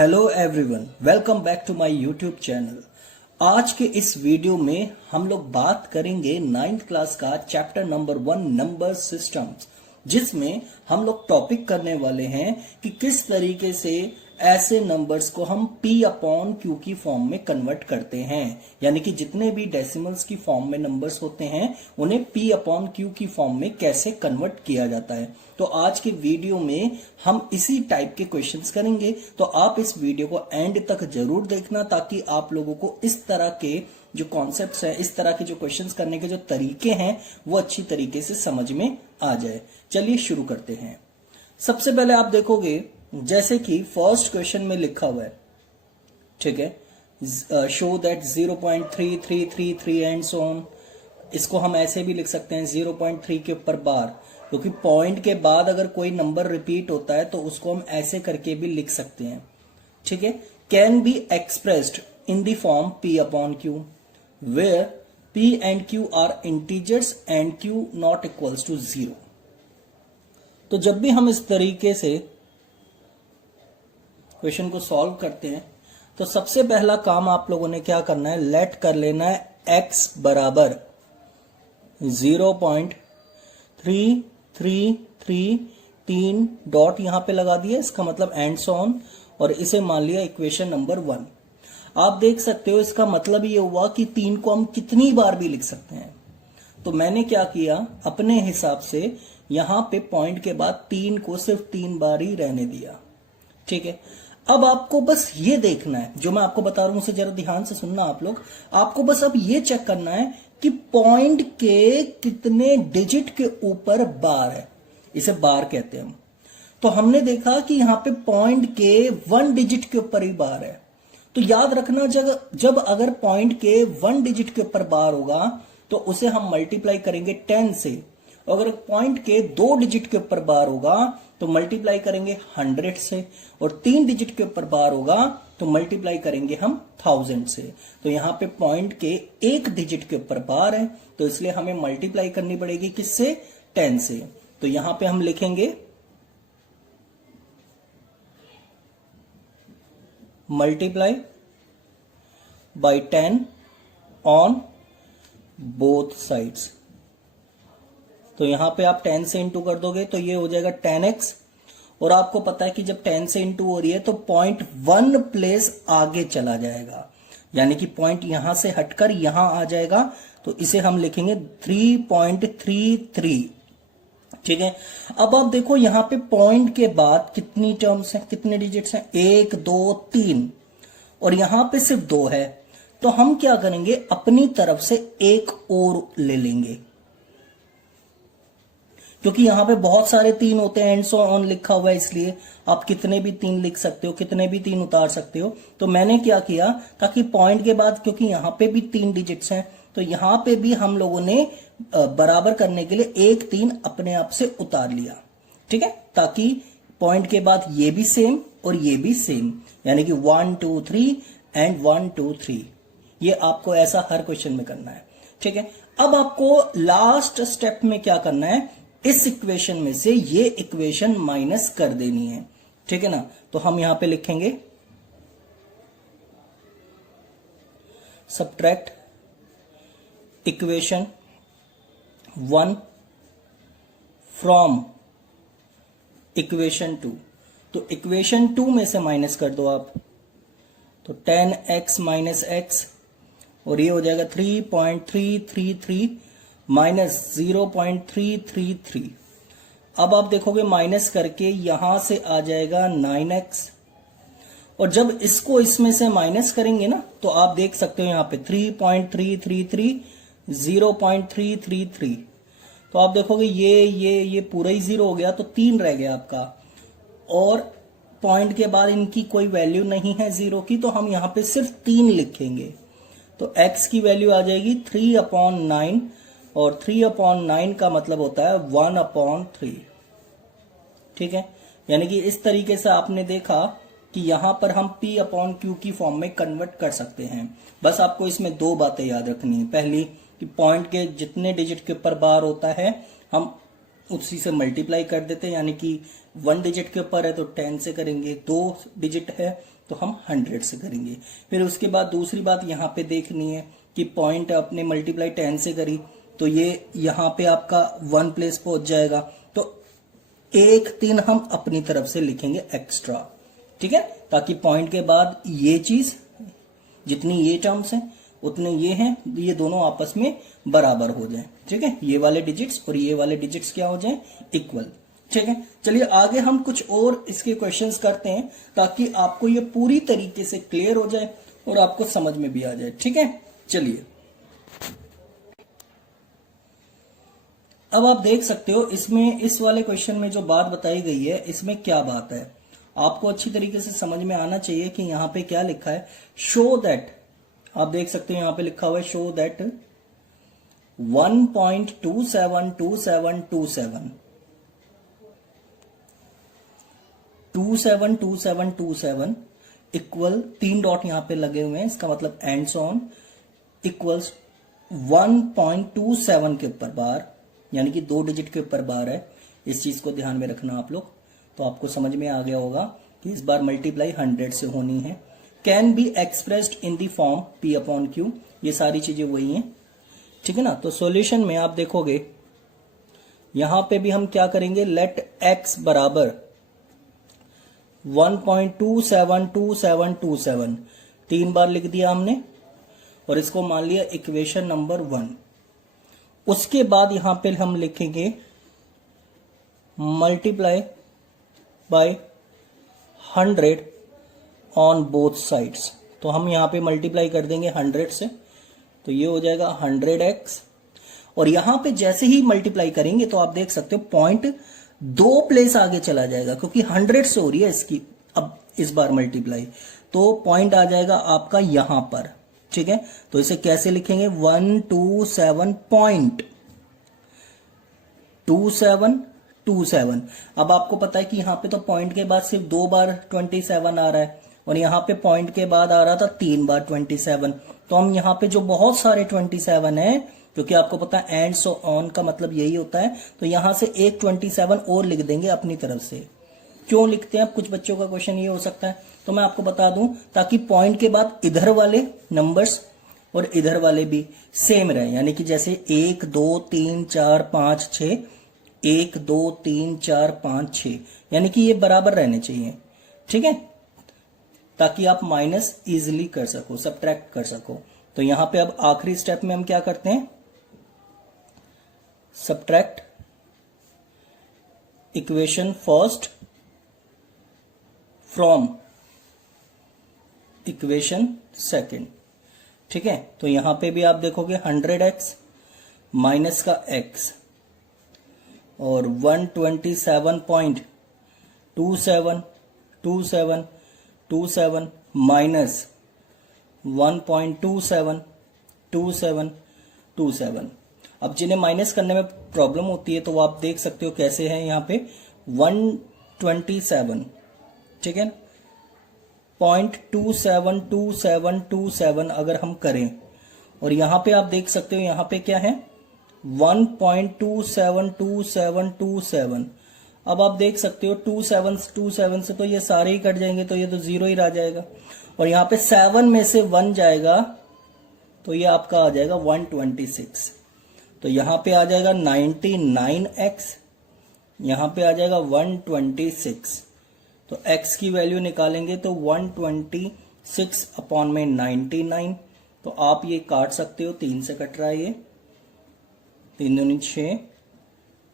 Hello everyone, welcome back to my YouTube channel. आज के इस वीडियो में हम लोग बात करेंगे 9th क्लास का चैप्टर नंबर 1 नंबर सिस्टम्स, जिसमें हम लोग टॉपिक करने वाले हैं कि किस तरीके से ऐसे नंबर्स को हम p अपॉन q की फॉर्म में कन्वर्ट करते हैं। यानी कि जितने भी डेसिमल्स की फॉर्म में नंबर्स होते हैं उन्हें p अपॉन q की फॉर्म में कैसे कन्वर्ट किया जाता है। तो आज के वीडियो में हम इसी टाइप के क्वेश्चंस करेंगे, तो आप इस वीडियो को एंड तक जरूर देखना ताकि आप लोगों को इस तरह के जो कॉन्सेप्ट्स हैं, इस तरह के जो क्वेश्चंस करने के जो तरीके हैं वो अच्छी तरीके से समझ में आ जाए। चलिए शुरू करते हैं। सबसे पहले आप देखोगे जैसे कि फर्स्ट क्वेश्चन में लिखा हुआ है, ठीक है, show that 0.3333 and so on. इसको हम ऐसे भी लिख सकते हैं 0.3 के ऊपर बार, क्योंकि पॉइंट के बाद अगर कोई नंबर रिपीट होता है तो उसको हम ऐसे करके भी लिख सकते हैं, ठीक है। Can be expressed in the form p upon q where p and q are integers and q not equals to 0। तो जब भी हम इस तरीके से क्वेश्चन को सॉल्व करते हैं तो सबसे पहला काम आप लोगों ने क्या करना है, लेट कर लेना है x बराबर 0.3333 डॉट यहां पे लगा दिया, इसका मतलब एंड सो ऑन, और इसे मान लिया इक्वेशन नंबर 1। आप देख सकते हो इसका मतलब ये हुआ कि 3 को हम कितनी बार भी लिख सकते हैं। तो मैंने क्या किया, अपने हिसाब से यहां पे पॉइंट के बाद 3 को सिर्फ 3 बार ही रहने दिया, ठीक है। अब आपको बस ये देखना है, जो मैं आपको बता रहा हूं उसे जरा ध्यान से सुनना आप लोग। आपको बस अब ये चेक करना है कि पॉइंट के कितने डिजिट के ऊपर बार है, इसे बार कहते हैं हम। तो हमने देखा कि यहां पे पॉइंट के 1 डिजिट के ऊपर ही बार है। तो याद रखना, जब अगर पॉइंट के 1 डिजिट के ऊपर बार होगा तो उसे हम मल्टीप्लाई करेंगे 10 से, और अगर पॉइंट के 2 डिजिट के ऊपर बार होगा तो मल्टीप्लाई करेंगे 100 से, और 3 डिजिट के ऊपर बार होगा तो मल्टीप्लाई करेंगे हम 1000 से। तो यहाँ पे पॉइंट के 1 डिजिट के ऊपर बार है, तो इसलिए हमें मल्टीप्लाई करनी पड़ेगी किससे, 10 से। तो यहां पे हम लिखेंगे multiply by 10 on both sides. तो यहां पे आप 10 से इंटू कर दोगे तो ये हो जाएगा 10x, और आपको पता है कि जब 10 से इंटू हो रही है तो पॉइंट 1 प्लेस आगे चला जाएगा, यानी कि पॉइंट यहां से हटकर यहां आ जाएगा। तो इसे हम लिखेंगे 3.33, ठीक है। अब आप देखो यहां पे पॉइंट के बाद कितनी टर्म्स हैं, कितने डिजिट्स हैं, 1 2 3, और यहां पे सिर्फ 2 है। तो हम क्या करेंगे, अपनी तरफ से एक और ले लेंगे, क्योंकि यहां पे बहुत सारे 3 होते हैं, एंड सो ऑन लिखा हुआ है, इसलिए आप कितने भी 3 लिख सकते हो, कितने भी 3 उतार सकते हो। तो मैंने क्या किया, ताकि पॉइंट के बाद, क्योंकि यहां पे भी 3 डिजिट्स हैं, तो यहां पे भी हम लोगों ने बराबर करने के लिए 1 3 अपने आप से उतार लिया, ठीक है, ताकि पॉइंट के बाद ये भी सेम और ये भी सेम, यानी कि 1 2 3 एंड 1 2 3। ये आपको ऐसा हर क्वेश्चन में करना है, ठीक है। अब आपको लास्ट स्टेप में क्या करना है, इस इक्वेशन में से ये इक्वेशन माइनस कर देनी है, ठीक है ना। तो हम यहां पे लिखेंगे सब्ट्रैक्ट इक्वेशन 1 फ्रॉम इक्वेशन 2। तो इक्वेशन 2 में से माइनस कर दो आप, तो 10x माइनस x, और ये हो जाएगा 3.333 माइनस 0.333। अब आप देखोगे माइनस करके यहां से आ जाएगा 9x, और जब इसको इसमें से माइनस करेंगे ना तो आप देख सकते हो यहां पे 3.333 0.333। तो आप देखोगे ये पूरा ही 0 हो गया, तो 3 रह गया आपका, और पॉइंट के बाद इनकी कोई वैल्यू नहीं है 0 की, तो हम यहां पे सिर्फ 3 लिखेंगे। तो x की वैल्यू आ जाएगी 3/9, और 3/9 का मतलब होता है 1/3, ठीक है। यानी कि इस तरीके से आपने देखा कि यहां पर हम p अपॉन q की फॉर्म में कन्वर्ट कर सकते हैं। बस आपको इसमें 2 बातें याद रखनी है। पहली कि पॉइंट के जितने डिजिट के ऊपर बार होता है हम उसी से मल्टीप्लाई कर देते हैं, यानी कि 1 डिजिट के ऊपर है तो 10 से करेंगे, 2 डिजिट है तो हम 100 से करेंगे। फिर उसके बाद दूसरी बात यहाँ पे देखनी है कि पॉइंट अपने मल्टीप्लाई 10 से करी तो ये यहाँ पे आपका 1 प्लेस पहुंच जाएगा, तो 1 3 हम अपनी तरफ से लिखेंगे एक्स्ट्रा, ठीक है, ताकि पॉइंट के बाद ये चीज जितनी ये टर्म्स हैं उतने ये हैं, ये दोनों आपस में बराबर हो जाएं, ठीक है, ये वाले डिजिट्स और ये वाले डिजिट्स क्या हो जाएं, इक्वल, ठीक है। चलिए आगे हम कुछ और इसके क्वेश्चंस करते हैं ताकि आपको ये पूरी तरीके से क्लियर हो जाए और आपको समझ में भी आ जाए, ठीक है। चलिए अब आप देख सकते हो इसमें इस वाले क्वेश्चन में जो बात बताई गई है इसमें क्या बात है, आपको अच्छी तरीके से समझ में आना चाहिए कि यहां पे क्या लिखा है। शो दैट, आप देख सकते हो यहां पे लिखा हुआ है शो दैट 1.272727 इक्वल 3 डॉट यहां पे लगे हुए हैं, इसका मतलब एंड्स ऑन इक्वल्स 1.27 के ऊपर बार, यानी कि 2 डिजिट के ऊपर बार है। इस चीज को ध्यान में रखना आप लोग, तो आपको समझ में आ गया होगा कि इस बार मल्टीप्लाई 100 से होनी है। Can be expressed in the form P upon Q, ये सारी चीजें वही हैं, ठीक है ना। तो सॉल्यूशन में आप देखोगे यहां पे भी हम क्या करेंगे, लेट x बराबर 1.272727 3 बार लिख दिया हमने और इसको मान लिया इक्वेशन नंबर 1। उसके बाद यहां पे हम लिखेंगे multiply by 100 on both sides, तो हम यहां पे मल्टीप्लाई कर देंगे 100 से, तो ये हो जाएगा 100x, और यहां पे जैसे ही मल्टीप्लाई करेंगे तो आप देख सकते हो पॉइंट 2 प्लेस आगे चला जाएगा, क्योंकि 100 से हो रही है इसकी अब इस बार मल्टीप्लाई, तो पॉइंट आ जाएगा आपका यहां पर, ठीक है। तो इसे कैसे लिखेंगे, 127.2727। अब आपको पता है कि यहां पे तो पॉइंट के बाद सिर्फ 2 बार 27 आ रहा है और यहां पे पॉइंट के बाद आ रहा था 3 बार 27, तो हम यहां पे जो बहुत सारे 27 है, क्योंकि आपको पता है एंड सो ऑन का मतलब यही होता है, तो यहां से एक 27 और लिख देंगे अपनी तरफ से। क्यों लिखते हैं, कुछ बच्चों का क्वेश्चन ये हो सकता है, तो मैं आपको बता दूं ताकि पॉइंट के बाद इधर वाले नंबर्स और इधर वाले भी सेम रहे, यानी कि जैसे 1 2 3 4 5 6, 1 2 3 4 5 6, यानी कि ये बराबर रहने चाहिए, ठीक है, ताकि आप माइनस इजिली कर सको, सबट्रैक्ट कर सको। तो यहां पे अब आखिरी स्टेप में हम क्या करते हैं, subtract equation first from equation second, ठीक है। तो यहां पे भी आप देखोगे 100x माइनस का x और 127.272727 माइनस 1.272727। अब जिन्हें माइनस करने में प्रॉब्लम होती है तो वो आप देख सकते हो कैसे है, यहां पे 127, ठीक है, 0.272727 अगर हम करें, और यहां पे आप देख सकते हो यहां पे क्या है 1.272727। अब आप देख सकते हो 27 से तो ये सारे ही कट जाएंगे, तो ये तो 0 ही रह जाएगा, और यहां पे 7 में से 1 जाएगा तो ये आपका आ जाएगा 126, तो यहां पे आ जाएगा 99x, यहां पे आ जाएगा 126, तो x की वैल्यू निकालेंगे तो 126 अपॉन में 99, तो आप ये काट सकते हो, 3 से कट रहा है ये, 3 दूनी 6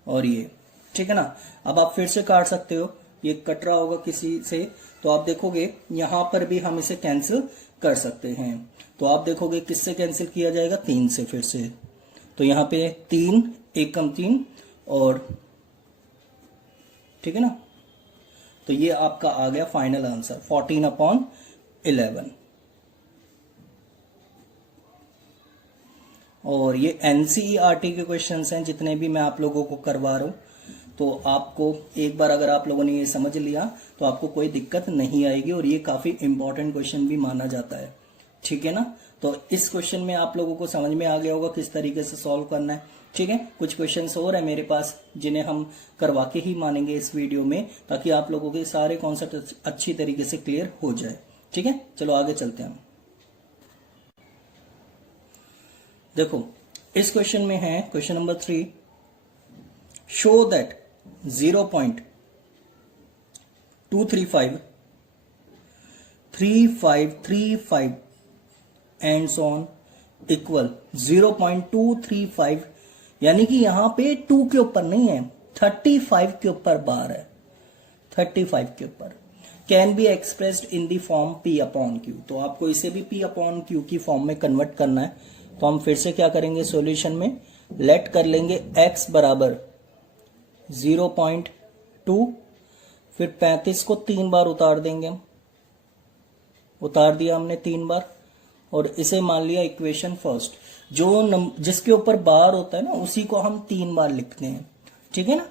और ये, ठीक है ना। अब आप फिर से काट सकते हो, ये कट रहा होगा किसी से, तो आप देखोगे यहां पर भी हम इसे कैंसिल कर सकते हैं, तो आप देखोगे किससे कैंसिल किया जाएगा, 3 से फिर से, तो यहां पे 3 1 कम 3 और, ठीक है ना, तो ये आपका आ गया फाइनल आंसर 14/11। और ये एनसीईआरटी के क्वेश्चंस हैं जितने भी मैं आप लोगों को करवा रहा हूं, तो आपको एक बार अगर आप लोगों ने ये समझ लिया तो आपको कोई दिक्कत नहीं आएगी, और ये काफी इंपॉर्टेंट क्वेश्चन भी माना जाता है, ठीक है ना। तो इस क्वेश्चन में आप लोगों को समझ में आ गया होगा किस तरीके से सॉल्व करना है, ठीक है। कुछ क्वेश्चंस और है मेरे पास जिन्हें हम करवा के ही मानेंगे इस वीडियो में, ताकि आप लोगों के सारे कॉन्सेप्ट अच्छी तरीके से क्लियर हो जाए, ठीक है, चलो आगे चलते हैं। देखो इस क्वेश्चन में है, question number 3, show that 0.235 3535 and so on equal 0.235, यानी कि यहां पे 2 के ऊपर नहीं है, 35 के ऊपर बार है, 35 के ऊपर, can be expressed in the form P upon Q। तो आपको इसे भी P अपॉन Q की फॉर्म में कन्वर्ट करना है। तो हम फिर से क्या करेंगे, सॉल्यूशन में लेट कर लेंगे x बराबर 0.2, फिर 35 को 3 बार उतार देंगे हम, उतार दिया हमने 3 बार, और इसे मान लिया इक्वेशन फर्स्ट। जो जिसके ऊपर बार होता है ना उसी को हम 3 बार लिखते हैं, ठीक है ना।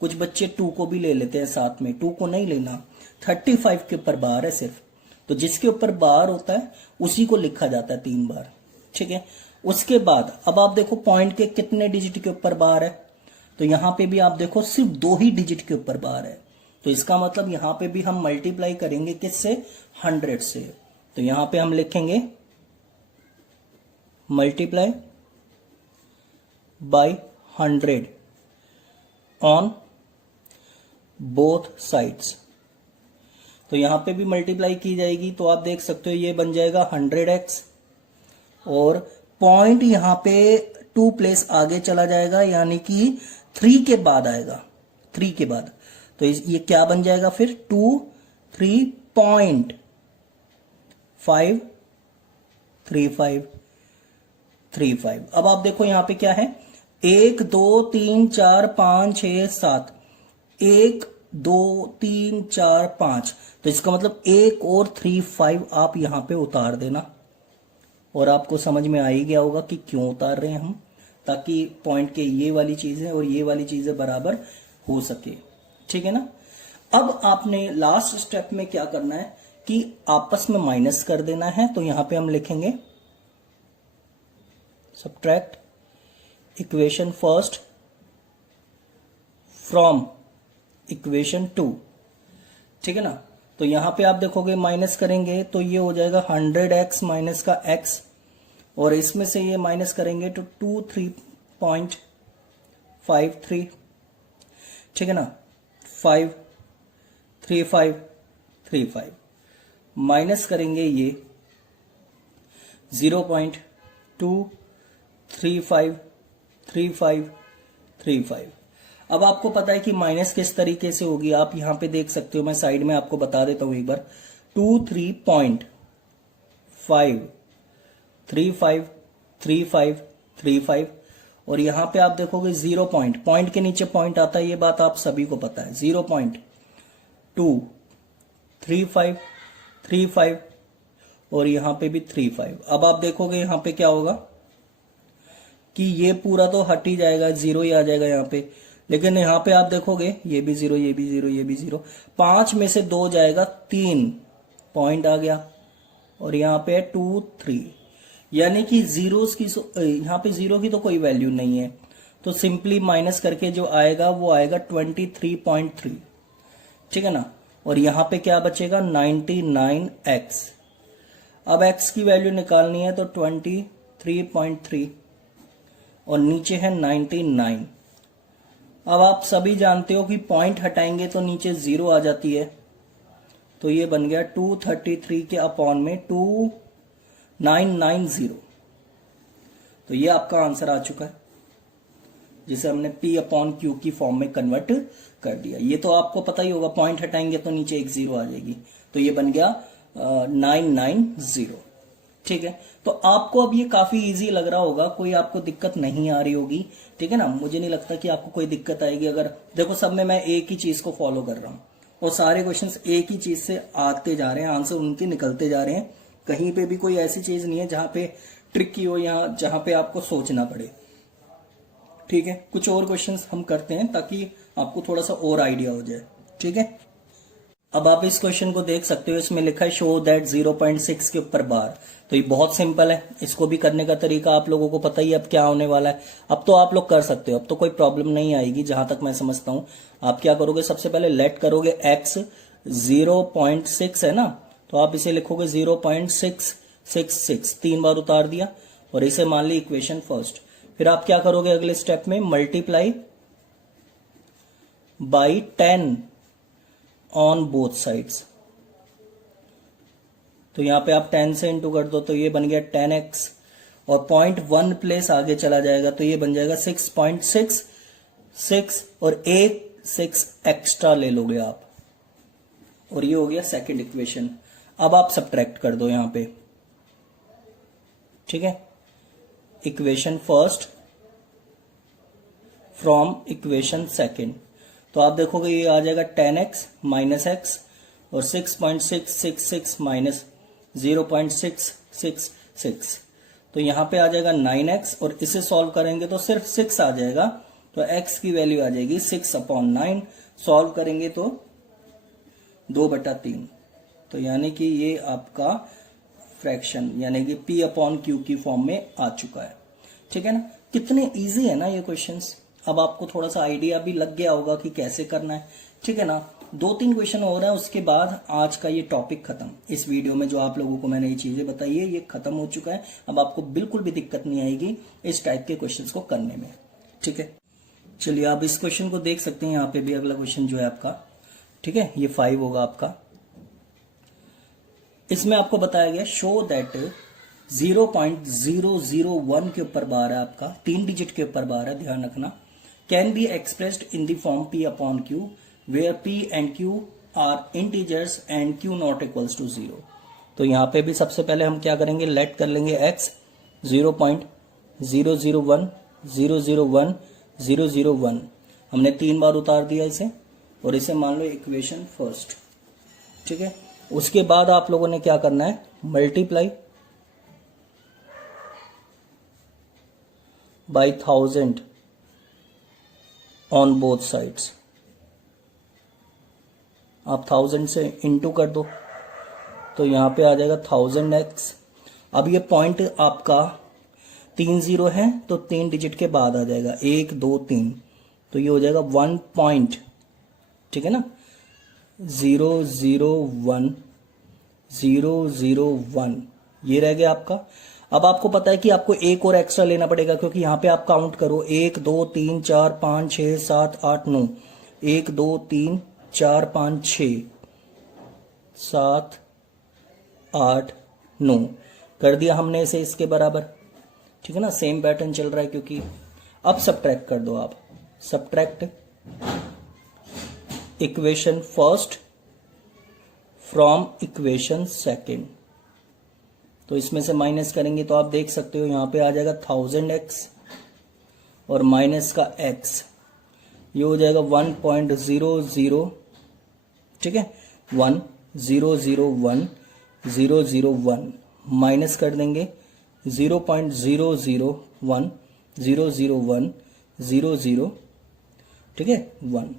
कुछ बच्चे 2 को भी ले लेते हैं साथ में, 2 को नहीं लेना, 35 के ऊपर बार है सिर्फ, तो जिसके ऊपर बार होता है उसी को लिखा जाता है 3 बार, ठीक है। उसके बाद अब आप देखो पॉइंट के कितने डिजिट के ऊपर बार है, तो यहां पे भी आप देखो सिर्फ 2 ही डिजिट के ऊपर बार है, तो इसका मतलब यहां पे भी हम मल्टीप्लाई करेंगे किससे, 100 से। तो यहां पे हम लिखेंगे multiply by 100 on both sides. तो यहां पे भी मल्टीप्लाई की जाएगी, तो आप देख सकते हो ये बन जाएगा 100x, और पॉइंट यहां पे 2 प्लेस आगे चला जाएगा, यानी कि 3 के बाद आएगा, 3 के बाद, तो ये क्या बन जाएगा फिर 2 3.53535। अब आप देखो यहां पे क्या है, 1 2 3 4 5 6 7, 1 2 3 4 5, तो इसका मतलब 1 और 3 5 आप यहां पे उतार देना, और आपको समझ में आ ही गया होगा कि क्यों उतार रहे हैं हम, ताकि पॉइंट के ये वाली चीजें और ये वाली चीजें बराबर हो सके, ठीक है ना। अब आपने लास्ट स्टेप में क्या करना है कि आपस में माइनस कर देना है, तो यहां पे हम लिखेंगे subtract equation first from equation 2, ठीक है ना। तो यहां पे आप देखोगे माइनस करेंगे तो ये हो जाएगा 100x माइनस का x, और इसमें से ये माइनस करेंगे तो 23.53, ठीक है ना, 53535 माइनस करेंगे ये 0.2353535। अब आपको पता है कि माइनस किस तरीके से होगी, आप यहां पे देख सकते हो, मैं साइड में आपको बता देता हूं एक बार, 23.5353535, और यहां पे आप देखोगे 0 पॉइंट के नीचे पॉइंट आता है, ये बात आप सभी को पता है, 0.23535, और यहां पे भी 35। अब आप देखोगे यहां पे क्या होगा कि ये पूरा तो हट ही जाएगा, 0 ही आ जाएगा यहां पे, लेकिन यहां पे आप देखोगे ये भी 0, ये भी 0, ये भी 0, 5 में से 2 जाएगा, 3 पॉइंट आ गया, और यहां पे 2 3, यानी कि जीरोस की यहां पे 0 की तो कोई वैल्यू नहीं है, तो सिंपली माइनस करके जो आएगा वो आएगा 23.3, ठीक है ना। और यहां पे क्या बचेगा 99x। अब x की वैल्यू निकालनी है तो 23.3 और नीचे है 99। अब आप सभी जानते हो कि पॉइंट हटाएंगे तो नीचे 0 आ जाती है, तो ये बन गया 233 के अपॉन में 2990। तो ये आपका आंसर आ चुका है, जिसे हमने P अपॉन Q की फॉर्म में कन्वर्ट कर दिया। ये तो आपको पता ही होगा, पॉइंट हटाएंगे तो नीचे एक 0 आ जाएगी, तो ये बन गया 990, ठीक है। तो आपको अब ये काफी इजी लग रहा होगा, कोई आपको दिक्कत नहीं आ रही होगी, ठीक है ना। मुझे नहीं लगता कि आपको कोई दिक्कत आएगी, अगर देखो सब में मैं एक ही चीज को फॉलो कर रहा हूं और सारे क्वेश्चंस एक ही चीज से आते जा रहे हैं, आंसर उनके निकलते जा रहे हैं, कहीं पे भी कोई ऐसी चीज नहीं है जहां पे ट्रिकी हो या जहां पे आपको सोचना पड़े, ठीक है। कुछ और क्वेश्चंस हम करते हैं ताकि आपको थोड़ा सा और आइडिया हो जाए, ठीक है। अब आप इस क्वेश्चन को देख सकते हो, इसमें लिखा है शो दैट 0.6 के ऊपर बार। तो ये बहुत सिंपल है, इसको भी करने का तरीका आप लोगों को पता ही है अब क्या होने वाला है। अब तो आप लोग कर सकते हो, अब तो कोई प्रॉब्लम नहीं आएगी जहां तक मैं समझता हूं। आप क्या करोगे, सबसे पहले लेट करोगे x 0.6 है ना, तो आप इसे लिखोगे 0.666, 3 बार उतार दिया और इसे मान ली इक्वेशन फर्स्ट। फिर आप क्या करोगे अगले स्टेप में, multiply by 10 on both sides. तो यहां पे आप 10 से इंटू कर दो तो ये बन गया 10x और 0.1 प्लेस आगे चला जाएगा तो ये बन जाएगा 6.66 और एक 6 एक्स्ट्रा ले लोगे आप और ये हो गया सेकंड इक्वेशन। अब आप सब्ट्रैक्ट कर दो यहां पे, ठीक है, equation first from equation second. तो आप देखोगे ये आ जाएगा 10x माइनस एक्स और 6.666 माइनस 0.666, तो यहां पे आ जाएगा 9x और इसे सॉल्व करेंगे तो सिर्फ 6 आ जाएगा, तो x की वैल्यू आ जाएगी 6/9। सॉल्व करेंगे तो 2/3, तो यानी कि ये आपका फ्रैक्शन यानी कि p/q की फॉर्म में आ चुका है, ठीक है ना। कितने इजी है ना ये क्वेश्चंस। अब आपको थोड़ा सा आइडिया भी लग गया होगा कि कैसे करना है, ठीक है ना। 2-3 क्वेश्चन हो रहा है, उसके बाद आज का ये टॉपिक खत्म। इस वीडियो में जो आप लोगों को मैंने ये चीजें बताई है ये खत्म हो चुका है। अब आपको बिल्कुल भी दिक्कत नहीं आएगी इस टाइप के क्वेश्चंस को करने में, ठीक है। चलिए आप इस क्वेश्चन को देख सकते हैं, यहाँ पे भी अगला क्वेश्चन जो है आपका, ठीक है, ये 5 होगा आपका। इसमें आपको बताया गया शो दैट 0.001 के ऊपर बार है आपका, 3 डिजिट के ऊपर बार है, ध्यान रखना। Can be expressed in the form p/q where p and q are integers and q not equals to 0। तो यहां पे भी सबसे पहले हम क्या करेंगे, लेट कर लेंगे x 0.001 001 001, हमने 3 बार उतार दिया इसे और इसे मान लो इक्वेशन फर्स्ट, ठीक है। उसके बाद आप लोगों ने क्या करना है, multiply by 1000 on both sides. आप 1000 से इंटू कर दो तो यहां पे आ जाएगा 1000x। अब ये पॉइंट आपका 3 0 है तो 3 डिजिट के बाद आ जाएगा, 1 2 3, तो ये हो जाएगा 1 पॉइंट, ठीक है ना, 001 001, ये रह गया आपका। अब आपको पता है कि आपको एक और एक्स्ट्रा लेना पड़ेगा क्योंकि यहां पे आप काउंट करो 1 2 3 4 5 6 7 8 9, 1 2 3 4 5 6 7 8 9 कर दिया हमने इसे इसके बराबर, ठीक है ना। सेम पैटर्न चल रहा है क्योंकि अब सब्ट्रैक्ट कर दो आप, subtract equation first from equation second. तो इसमें से माइनस करेंगे तो आप देख सकते हो यहां पे आ जाएगा 1000x और माइनस का x, ये हो जाएगा 1.00, ठीक है, 1001 001 माइनस कर देंगे 0.001 001 00, ठीक है, 1।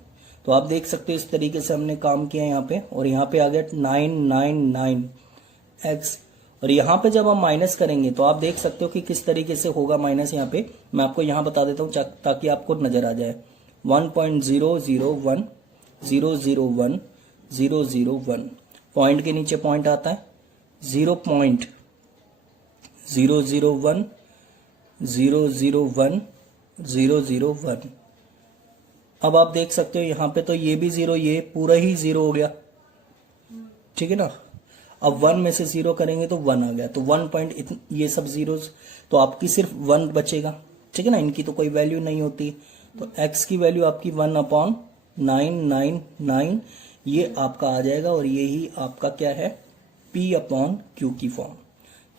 तो आप देख सकते हो इस तरीके से हमने काम किया यहाँ पे, और यहाँ पे आ गया 999x। और यहाँ पे जब हम माइनस करेंगे तो आप देख सकते हो कि किस तरीके से होगा माइनस। यहाँ पे मैं आपको यहाँ बता देता हूँ ताकि आपको नजर आ जाए, 1.001 001 001, पॉइंट के नीचे पॉइंट आता है, 0.001 001 001। अब आप देख सकते हो यहाँ पे तो ये भी 0, ये पूरा ही 0 हो गया, ठीक है ना। अब 1 में से 0 करेंगे तो 1 आ गया, तो 1 पॉइंट, ये सब जीरोस, तो आपकी सिर्फ 1 बचेगा, ठीक है ना, इनकी तो कोई वैल्यू नहीं होती। तो x की वैल्यू आपकी 1/999, ये आपका आ जाएगा और ये ही आपका क्या है, p/q की फॉर्म,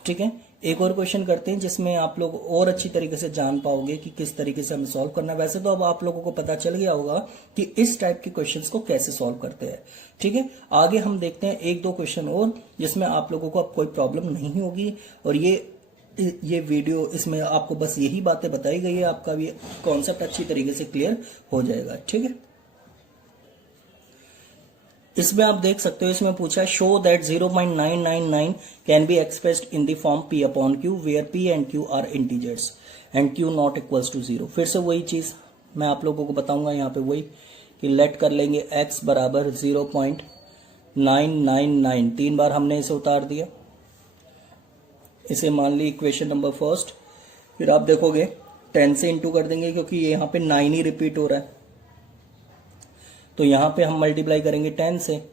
ठीक है। एक और क्वेश्चन करते हैं जिसमें आप लोग और अच्छी तरीके से जान पाओगे कि किस तरीके से हमें सॉल्व करना है। वैसे तो अब आप लोगों को पता चल गया होगा कि इस टाइप के क्वेश्चंस को कैसे सॉल्व करते हैं, ठीक है। आगे हम देखते हैं 1-2 क्वेश्चन और जिसमें आप लोगों को अब कोई प्रॉब्लम नहीं होगी, और ये वीडियो, इसमें आपको बस यही बातें बताई गई है, आपका भी कॉन्सेप्ट अच्छी तरीके से क्लियर हो जाएगा, ठीक है। इसमें आप देख सकते हो, इसमें पूछा है show that 0.999 can be expressed in the form p/q where p and q are integers and q not equals to 0। फिर से वही चीज मैं आप लोगों को बताऊंगा यहाँ पे, वही कि लेट कर लेंगे x बराबर 999, 3 बार हमने इसे उतार दिया। इसे मान ली इक्वेशन नंबर फर्स्ट। फिर आप देखोगे 10 से इंटू कर देंगे क्योंकि यहाँ पे 9 ही रिपीट हो रहा है, तो यहाँ पे हम मल्टीप्लाई करेंगे 10 से।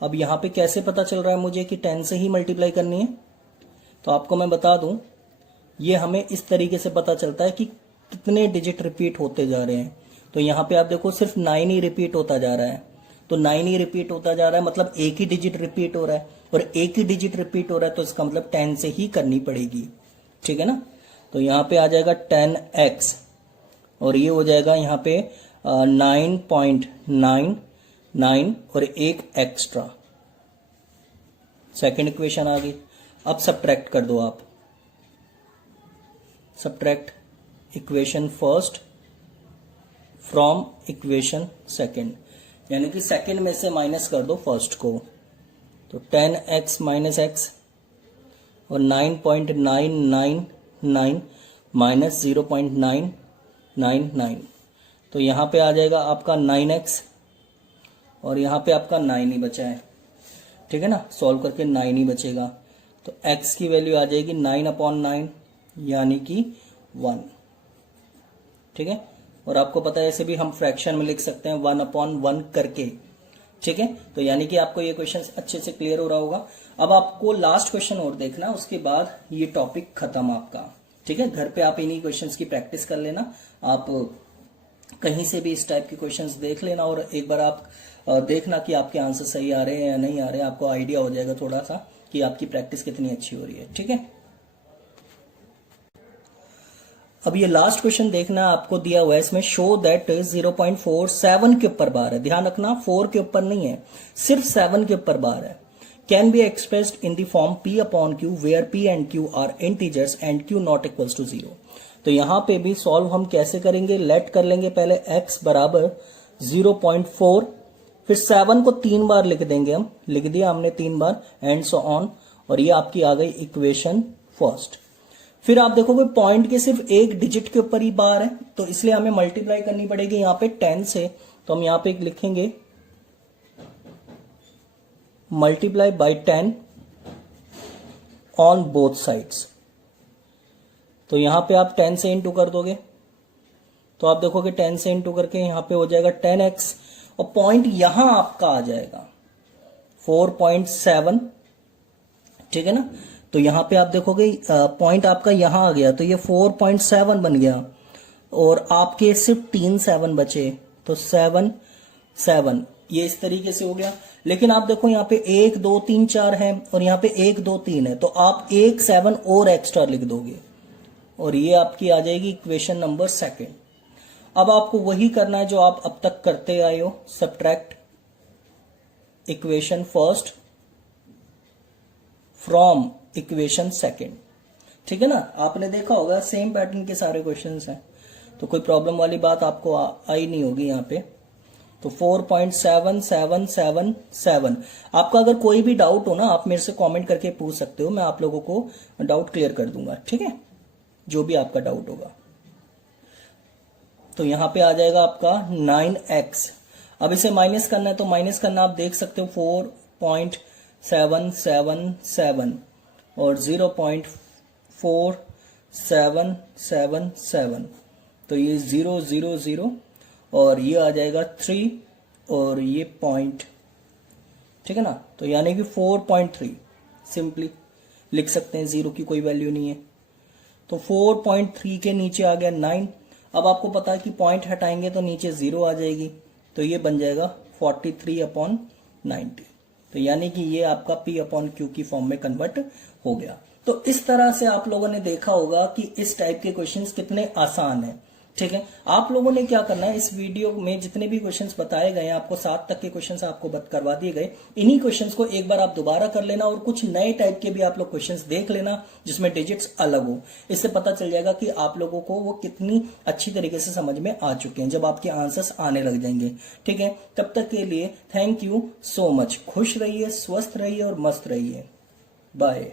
अब यहाँ पे कैसे पता चल रहा है मुझे कि 10 से ही मल्टीप्लाई करनी है, तो आपको मैं बता दूं, ये हमें इस तरीके से पता चलता है कि कितने डिजिट रिपीट होते जा रहे हैं। तो यहाँ पे आप देखो सिर्फ 9 ही रिपीट होता जा रहा है, तो 9 ही रिपीट होता जा रहा है, मतलब एक ही डिजिट रिपीट हो रहा है, और एक ही डिजिट रिपीट हो रहा है तो इसका मतलब 10 से ही करनी पड़ेगी, ठीक है ना। तो यहाँ पे आ जाएगा 10x, और ये हो जाएगा यहाँ पे 9.99 और एक एक्स्ट्रा। सेकेंड इक्वेशन आ गई। अब सब्ट्रैक्ट कर दो आप, subtract equation first from equation second, यानी कि सेकेंड में से माइनस कर दो फर्स्ट को। तो 10x माइनस एक्स और 9.999 माइनस 0.999, तो यहां पे आ जाएगा आपका 9x, और यहां पे आपका 9 ही बचा है, ठीक है ना। सॉल्व करके 9 ही बचेगा, तो x की वैल्यू आ जाएगी 9/9 यानी कि 1, ठीक है। और आपको पता है ऐसे भी हम फ्रैक्शन में लिख सकते हैं 1/1 करके, ठीक है। तो यानी कि आपको ये क्वेश्चन अच्छे से क्लियर हो रहा होगा। अब आपको लास्ट क्वेश्चन और देखना, उसके बाद ये टॉपिक खत्म आपका, ठीक है। घर पे आप इन्हीं क्वेश्चंस की प्रैक्टिस कर लेना, आप कहीं से भी इस टाइप के क्वेश्चंस देख लेना, और एक बार आप देखना कि आपके आंसर सही आ रहे हैं या नहीं आ रहे हैं। आपको आइडिया हो जाएगा थोड़ा सा कि आपकी प्रैक्टिस कितनी अच्छी हो रही है, ठीक है। अब ये लास्ट क्वेश्चन देखना, आपको दिया हुआ है इसमें, शो दैट 0.47 के ऊपर बार है। ध्यान रखना 4 के ऊपर नहीं है, सिर्फ 7 के ऊपर बार है। Can be expressed in the form P/Q where P and Q are integers and Q not equals to 0। तो यहां पे भी सॉल्व हम कैसे करेंगे, लेट कर लेंगे पहले x बराबर 0.4, फिर 7 को 3 बार लिख देंगे, हम लिख दिया हमने 3 बार, एंड सो ऑन, और ये आपकी आ गई इक्वेशन फर्स्ट। फिर आप देखोगे पॉइंट के सिर्फ एक डिजिट के ऊपर ही बार है, तो इसलिए हमें मल्टीप्लाई करनी पड़ेगी यहां पे 10 से। तो हम यहां पे लिखेंगे multiply by 10 on both sides. तो यहां पे आप 10 से इंटू कर दोगे, तो आप देखोगे 10 से इंटू करके यहां पे हो जाएगा 10x, और पॉइंट यहां आपका आ जाएगा 4.7, ठीक है ना। तो यहां पे आप देखोगे पॉइंट आपका यहां आ गया, तो ये 4.7 बन गया, और आपके सिर्फ 3 7 बचे, तो 7 7 ये इस तरीके से हो गया। लेकिन आप देखो यहाँ पे 1 2 3 4 है, और यहाँ पे 1 2 3 है, तो आप 1 7 और एक्स्ट्रा लिख दोगे, और ये आपकी आ जाएगी इक्वेशन नंबर सेकेंड। अब आपको वही करना है जो आप अब तक करते आए हो, subtract equation first from equation second, ठीक है ना। आपने देखा होगा सेम पैटर्न के सारे क्वेश्चंस हैं, तो कोई प्रॉब्लम वाली बात आपको आई नहीं होगी यहाँ पे। तो 4.7777, आपका अगर कोई भी डाउट हो ना, आप मेरे से कमेंट करके पूछ सकते हो, मैं आप लोगों को डाउट क्लियर कर दूंगा, ठीक है, जो भी आपका डाउट होगा। तो यहां पे आ जाएगा आपका 9x। अब इसे माइनस करना है, तो माइनस करना आप देख सकते हो 4.777 और 0.4777, तो ये 0 0 0, और ये आ जाएगा 3 और ये पॉइंट, ठीक है ना। तो यानी कि 4.3 सिंपली लिख सकते हैं, 0 की कोई वैल्यू नहीं है। तो 4.3 के नीचे आ गया 9। अब आपको पता है कि पॉइंट हटाएंगे तो नीचे 0 आ जाएगी, तो ये बन जाएगा 43/90। तो यानी कि ये आपका P/Q की फॉर्म में कन्वर्ट हो गया। तो इस तरह से आप लोगों ने देखा होगा कि इस टाइप के क्वेश्चंस कितने आसान हैं, ठीक है। आप लोगों ने क्या करना है, इस वीडियो में जितने भी क्वेश्चंस बताए गए हैं, आपको 7 तक के क्वेश्चंस आपको करवा दिए गए, इन्हीं क्वेश्चंस को एक बार आप दोबारा कर लेना, और कुछ नए टाइप के भी आप लोग क्वेश्चंस देख लेना जिसमें डिजिट्स अलग हो। इससे पता चल जाएगा कि आप लोगों को वो कितनी अच्छी तरीके से समझ में आ चुके हैं जब आपके आंसर्स आने लग जाएंगे, ठीक है। तब तक के लिए थैंक यू सो मच। खुश रहिए, स्वस्थ रहिए और मस्त रहिए। बाय।